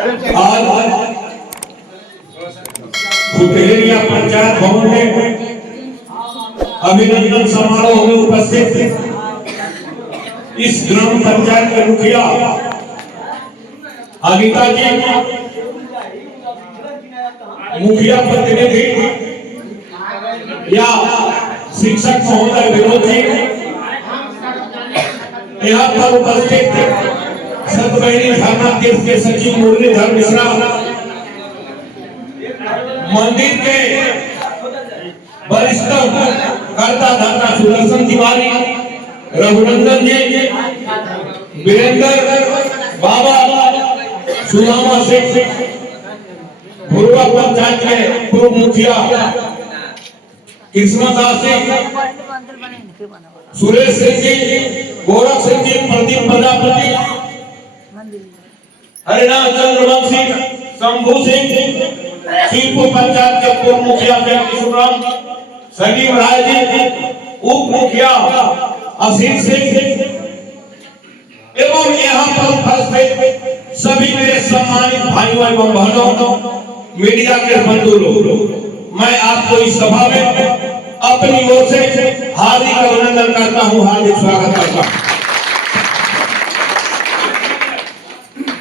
आज सुखेरिया पंचायत भवन में अभिनंदन समारोह में उपस्थित इस ग्राम पंचायत के मुखिया अनिता जी, मुखिया प्रतिनिधि या शिक्षक महोदय विनोद जी, यहाँ पर उपस्थित सतबहिनी झरना तीर्थ के सचिव मुरलीधर मिश्रा, मंदिर के वरिष्ठ कर्ता धर्ता सुदर्शन तिवारी, रघुनंदन जी, वीरेंद्र बाबा, सुदामा शेख, पूर्व पंचायत के पूर्व मुखिया कृष्णदास जी, सुरेश सिंह जी, गोरख सिंह जी, प्रदीप प्रजापति, हरिनाथ चंद्रवंशी, शंभू सिंह, शिवपुर पंचायत के पूर्व मुखिया किशोराम, संजीव राय जी, उप मुखिया असीम सिंह एवं यहाँ पर उपस्थित सभी मेरे सम्मानित भाइयों एवं बहनों, मीडिया के बंधु लोग, मैं आपको इस सभा में अपनी ओर से हार्दिक अभिनंदन करता हूँ, हार्दिक स्वागत करता हूँ।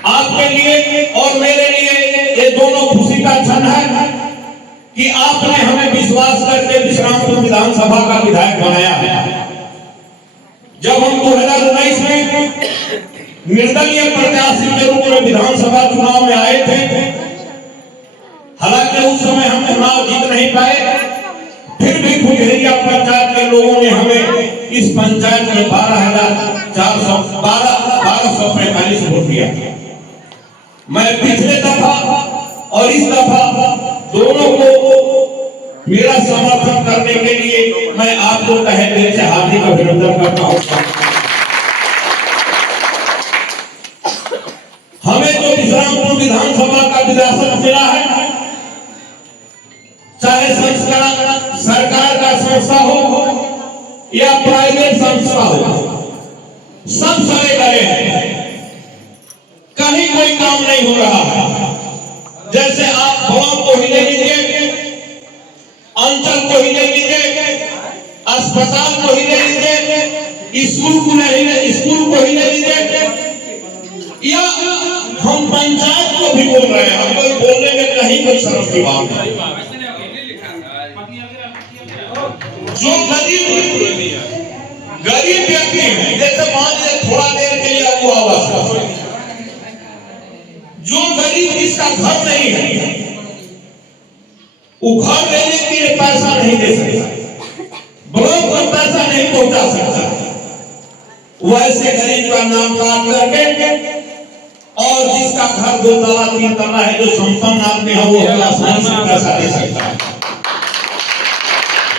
आपके लिए और मेरे लिए ये दोनों खुशी का क्षण है कि आपने हमें विश्वास करके विश्रामपुर विधानसभा का विधायक बनाया है। जब हम 2019 में निर्दलीय प्रत्याशी के रूप में विधानसभा चुनाव में आए थे, हालांकि उस समय हम चुनाव जीत नहीं पाए, फिर भी फुलहेरिया पंचायत के लोगों ने हमें इस पंचायत में 12,445 वोट दिया। मैं पिछले दफा और इस दफा दोनों को मेरा समर्थन करने के लिए मैं आपको तहे दिल से हार्दिक अभिनंदन करता हूँ। हमें जो विश्रामपुर विधानसभा का विरासत मिला है, चाहे सरकार का संस्था हो या प्राइवेट संस्था हो, सब सड़े गले हैं, कहीं कोई काम नहीं हो रहा है। जैसे आप ब्लॉक को ही ले लीजिए, अंचल को ही ले लीजिए, अस्पताल को ही ले लीजिए, स्कूल को ही ले लीजिए, या हम पंचायत को भी बोल रहे हैं, हमको बोलने में कहीं कोई शर्म की बात नहीं। जो गरीब व्यक्ति है, जैसे मान लीजिए थोड़ा देर के लिए वो अवस्था, जो गरीब जिसका घर नहीं है, वो घर लेने के लिए पैसा नहीं दे सकता, ब्लॉक पर पैसा नहीं पहुंचा सकता, वैसे गरीब का नाम काट करके और जिसका घर 2 तला 3 तला है, जो संपन्न आदमी है, वो आसानी से पैसा दे सकता है।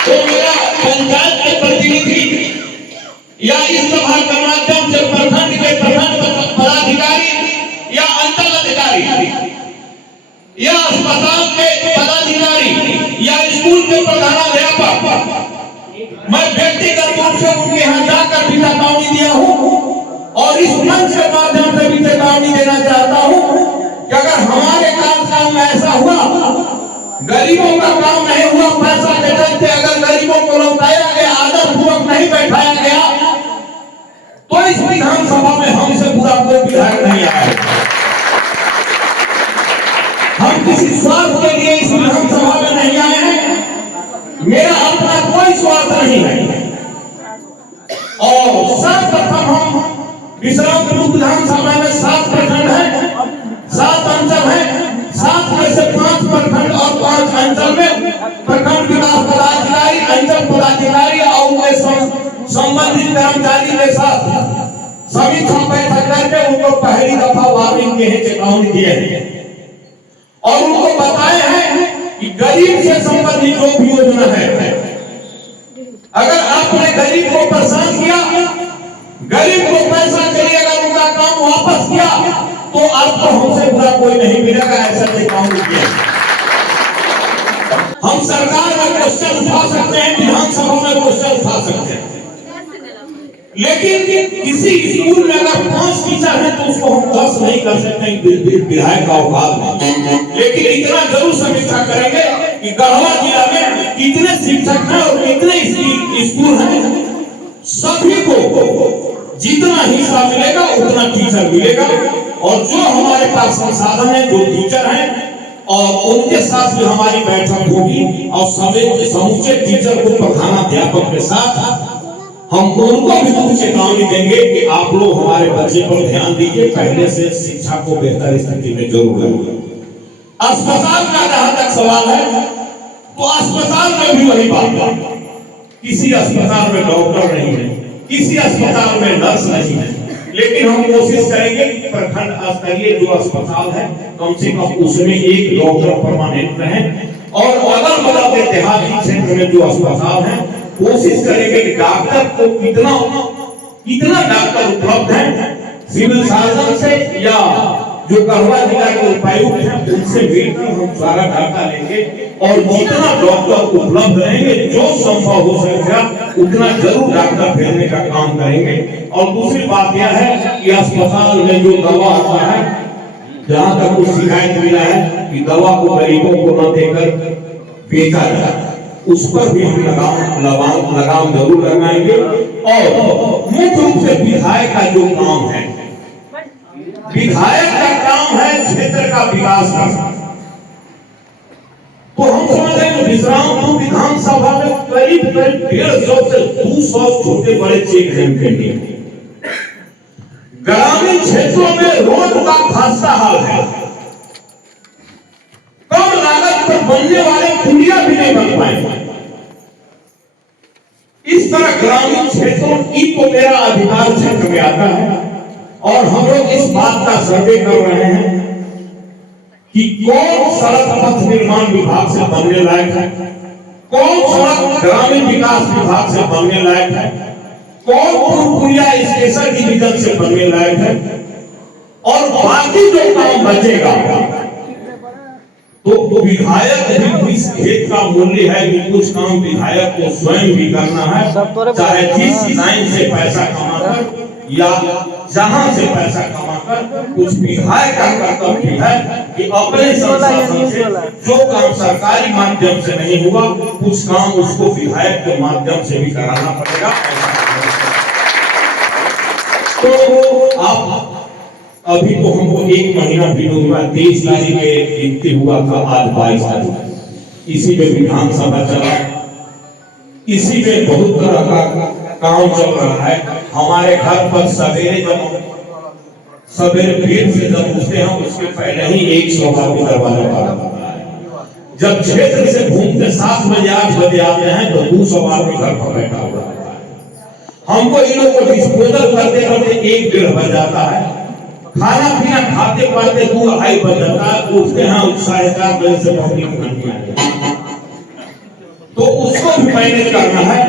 तो मेरा पंचायत के प्रतिनिधि या इस सभा के माध्यम से प्रखंड के प्रखंड पदाधिकारी या अंचल अधिकारी या अस्पताल के पदाधिकारी या स्कूल के प्रधानाध्यापक, मैं व्यक्तिगत रूप से उनके यहाँ जाकर भी चेतावनी दिया हूँ और इस मंच के माध्यम से भी चेतावनी देना चाहता हूँ कि अगर हमारे कार्यकाल में ऐसा हुआ, गरीबों का काम नहीं हुआ, पैसा के चलते अगर गरीबों को लौटाया गया, आदर पूर्वक नहीं बैठाया गया, तो इस विधानसभा में हमसे बुरा कोई विधायक नहीं आया। हम किसी स्वार्थ के लिए इस विधानसभा में नहीं आए हैं, मेरा अपना कोई स्वार्थ नहीं है। और सर्वप्रथम हम विश्रामपुर विधानसभा में 7 प्रखंड है, 7 अंचल है, 7 में से 5 प्रखंड और 5 अंचल में प्रखंड विकास पदाधिकारी, अंचल पदाधिकारी और संबंधित कर्मचारी के साथ समीक्षा बैठक करके उनको पहली दफा वार्निंग के चेतावनी दिए हैं और उनको बताए हैं कि गरीब से संबंधित जो भी योजना है, अगर आपने गरीब को परेशान किया, गरीब को पैसा चाहिए, अगर उनका काम वापस किया, तो आपको हमसे बुरा कोई नहीं मिलेगा, ऐसा चेतावनी किया। हम सरकार में क्वेश्चन उठा सकते हैं, विधानसभा में क्वेश्चन उठा सकते हैं, लेकिन किसी स्कूल में अगर 5 टीचर हैं तो उसको हम 10 नहीं कर सकते, विधायक का औकात नहीं। लेकिन इतना जरूर समीक्षा करेंगे कि गढ़वा जिला में कितने शिक्षक हैं और कितने स्कूल हैं, सभी को जितना हिस्सा मिलेगा उतना टीचर मिलेगा। और जो हमारे पास संसाधन है, जो टीचर हैं, और उनके साथ भी हमारी बैठक होगी और समूचे टीचर को प्रधानाध्यापक के साथ हम उनको भी कुछ चेतावनी देंगे कि आप लोग हमारे बच्चे पर ध्यान दीजिए, पहले से शिक्षा को बेहतर स्थिति में जरूर लाइए। अस्पताल का जहां तक सवाल है तो अस्पताल में भी वही बात, किसी अस्पताल में डॉक्टर नहीं है, किसी अस्पताल में नर्स नहीं है, लेकिन हम कोशिश करेंगे कि प्रखंड स्तरीय जो अस्पताल है कम से कम उसमें एक डॉक्टर परमानेंट रहे। और अगल बगल के देहाती क्षेत्र में जो अस्पताल है कोशिश करेंगे कि डॉक्टर को कितना डॉक्टर उपलब्ध है, सिविल सर्जन से या जो गढ़वा जिला के उपायुक्त हैं उनसे मिलकर हम सारा डाटा लेंगे और जितना डॉक्टर उपलब्ध रहेंगे, जो संभव हो सकेगा उतना जरूर डॉक्टर भेजने का काम करेंगे। और दूसरी बात यह है कि अस्पताल में जो दवा आता है, जहां तक कुछ शिकायत मिला है कि दवा को गरीबों को न देकर बेचा जाता है, उस पर भी हम लगाम जरूर लगाएंगे। और मुख्य रूप से विधायक का जो काम है, विधायक का काम है क्षेत्र का विकास करना। तो हम समझ रहे हैं विश्रामपुर विधानसभा में करीब 150 से 200 छोटे बड़े चेक डैम के लिए ग्रामीण क्षेत्रों में रोड का खासा हाल है, कम लागत पर बनने वाले पुलिया भी नहीं बन पाए। इस तरह ग्रामीण क्षेत्रों की को मेरा अधिकार क्षेत्र में आता है और हम लोग इस बात का सर्वे कर रहे हैं कि कौन सड़क पथ निर्माण विभाग से बनने लायक है, कौन सड़क ग्रामीण विकास विभाग से बनने लायक है, कौन पुलिया स्टेशन डिवीजन से बनने लायक है, और बाकी जो काम बचेगा तो विधायक भी इस खेत का मूल्य है कि कुछ काम विधायक को स्वयं भी करना है, चाहे जिस लाइन से पैसा कमाकर या जहां से पैसा कमाकर। कुछ विधायक का कर्तव्य है कि अपने संसाधन से जो काम सरकारी माध्यम से नहीं हुआ, कुछ काम उसको विधायक के माध्यम से भी कराना पड़ेगा। तो आप अभी तो हमको 1 महीना भी नहीं हुआ, 23 तारीख के गिनती हुआ था, आज 22 तारीख, इसी में विधानसभा चला, इसी में बहुत तरह का काम चल रहा है। हमारे घर पर सवेरे भीड़ से जब उठते हैं उसके पहले ही 100 आदमी दरवाजा पर है। जब क्षेत्र से घूमते 7 बजे 8 बजे आते हैं तो 200 आदमी घर पर बैठा हुआ है। हमको इन लोगों को डिस्पोजल करते करते 1-1.5 बज जाता है, खाना पीना खाते पाते 2-2:30 बज जाता है, उठते हैं 4:30 बजे से पब्लिक घंटी आती है, तो उसको भी मैनेज करना है।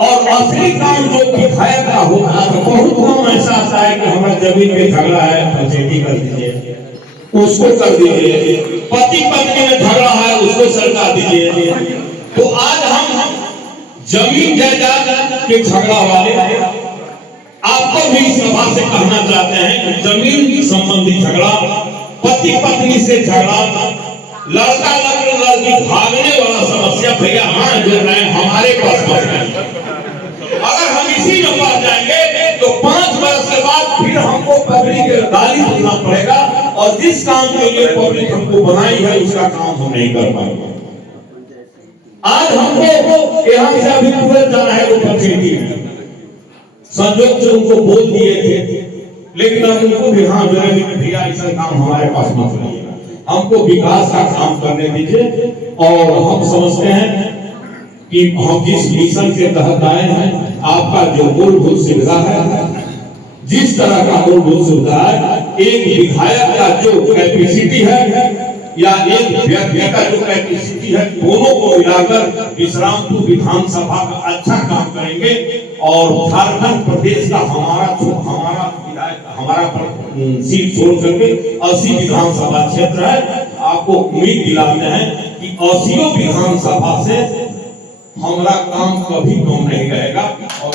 और असली काम जो विधायक का होता है, बहुत काम ऐसा आता है कि हमारा जमीन में झगड़ा है, पंचायती कर दीजिए, उसको कर दीजिए, पति पत्नी में झगड़ा है, उसको सरकार दीजिए। तो आज हम जमीन जायदाद के झगड़ा वाले आपको भी सभा से कहना चाहते हैं कि जमीन संबंधी झगड़ा, पति पत्नी से झगड़ा, लड़का लड़की भागने वाला समस्या, भैया हाँ जो है हमारे पास है। अगर हम इसी में पड़ जाएंगे तो 5 वर्ष के बाद फिर हमको पब्लिक गाली सुनना पड़ेगा और जिस काम के लिए पब्लिक हमको बनाई है उसका काम हम नहीं कर पाएंगे। आज हमको यहाँ से अभी पूरे जाना है तो पंचायती में संजोग से उनको बोल दिए थे, लेकिन अब उनको भी हाँ जोड़ेंगे कि भैया ऐसा काम हमारे पास मत रहिए, हमको विकास का काम करने दीजिए। और हम समझते हैं कि हम जिस मिशन के तहत आए हैं, आपका जो मूलभूत सुविधा है, जिस तरह का मूलभूत सुविधा है, एक विधायक का जो कैपेसिटी है या एक व्यक्ति का जो कैपेसिटी है, दोनों को मिलाकर विश्रामपुर विधानसभा का अच्छा काम करेंगे। और झारखंड प्रदेश का हमारा सीट छोड़ करके 80 विधानसभा क्षेत्र है। आपको उम्मीद दिलाते हैं कि 80 विधानसभा से हमारा काम कभी कम नहीं रहेगा। और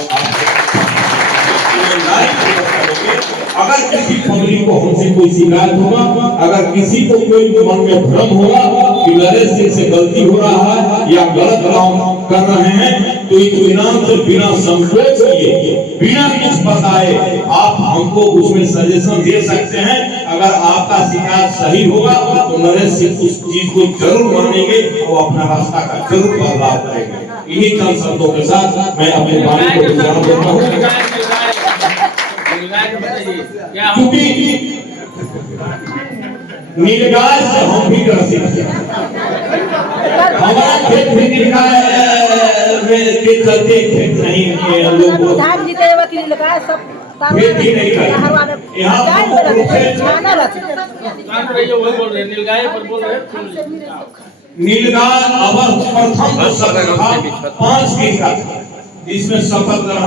ईमानदारी पूर्वक करेंगे। अगर किसी पब्लिक को हमसे कोई शिकायत होगा, अगर किसी को कोई मन में भ्रम होगा कि नरेश सिंह से गलती हो रहा है या गलत काम कर रहे हैं, तो इत्मीनान से बिना संकोच किए, बिना कुछ बताए आप हमको उसमें सजेशन दे सकते हैं। अगर आपका शिकायत सही होगा तो नरेश सिंह उस चीज को जरूर मानेंगे और अपना रास्ता का जरूर बदलाव करेंगे। इन्हीं चंद शब्दों के साथ मैं अपने वाणी को विराम देता हूँ। क्योंकि नीलगाय से हम भी ग्रसित हैं। हमारा खेत भी नीलगाय के चलते खेत नहीं लोग धान जीते वकील नीलगाय सब खेत ही नहीं करे। यहाँ नीलगाय अवर प्रथम था 5 दिन का, जिसमें शपथ ग्रहण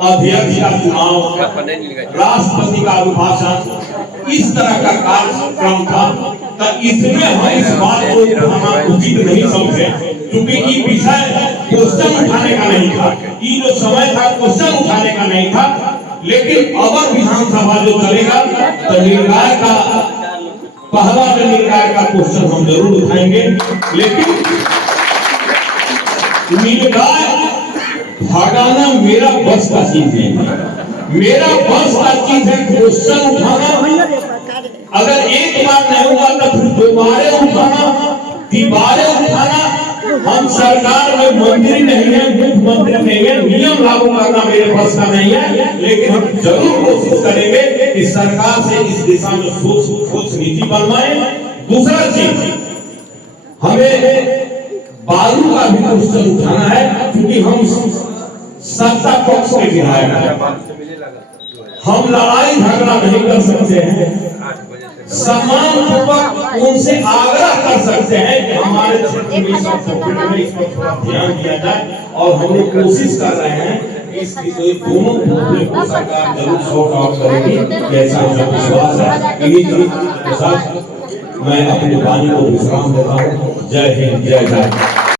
अध्यक्ष का चुनाव, राष्ट्रपति का अभिभाषण, इस तरह का कार्यक्रम था। तो इसमें हम इस बात को उठाना उचित नहीं समझे, क्योंकि ये विषय क्वेश्चन उठाने का नहीं था, ये जो समय था क्वेश्चन उठाने का नहीं था। लेकिन अवर विधानसभा जो चलेगा तो नीलगाय का पहला जो नीलगाय का क्वेश्चन हम जरूर उठाएंगे। लेकिन नीलगाय भागाना मेरा बस का चीज है, मेरा बस का चीज है क्वेश्चन उठाना। अगर एक बार नहीं हुआ तो फिर दोबारा उठाना, तिबारे उठाना। हम सरकार में मंत्री नहीं है, मुख्यमंत्री नहीं है, नियम लागू करना मेरे बस का नहीं है। लेकिन हम जरूर कोशिश करेंगे कि सरकार से इस दिशा में ठोस नीति बनवाए। दूसरा चीज, हमें बालू का भी क्वेश्चन उठाना है, क्योंकि हम सत्ता पक्ष के विधायक हैं, हम लड़ाई झगड़ा नहीं कर सकते हैं, सम्मानपूर्वक उनसे आग्रह कर सकते हैं कि हमारे क्षेत्र में इस पर थोड़ा ध्यान दिया जाए। और हम लोग कोशिश कर रहे हैं इस दोनों मुद्दे को सरकार जरूर सॉर्ट आउट करेगी, ऐसा मुझे विश्वास है। इन्हीं के साथ मैं अपनी वाणी को विश्राम देता हूँ। जय हिंद, जय भारत।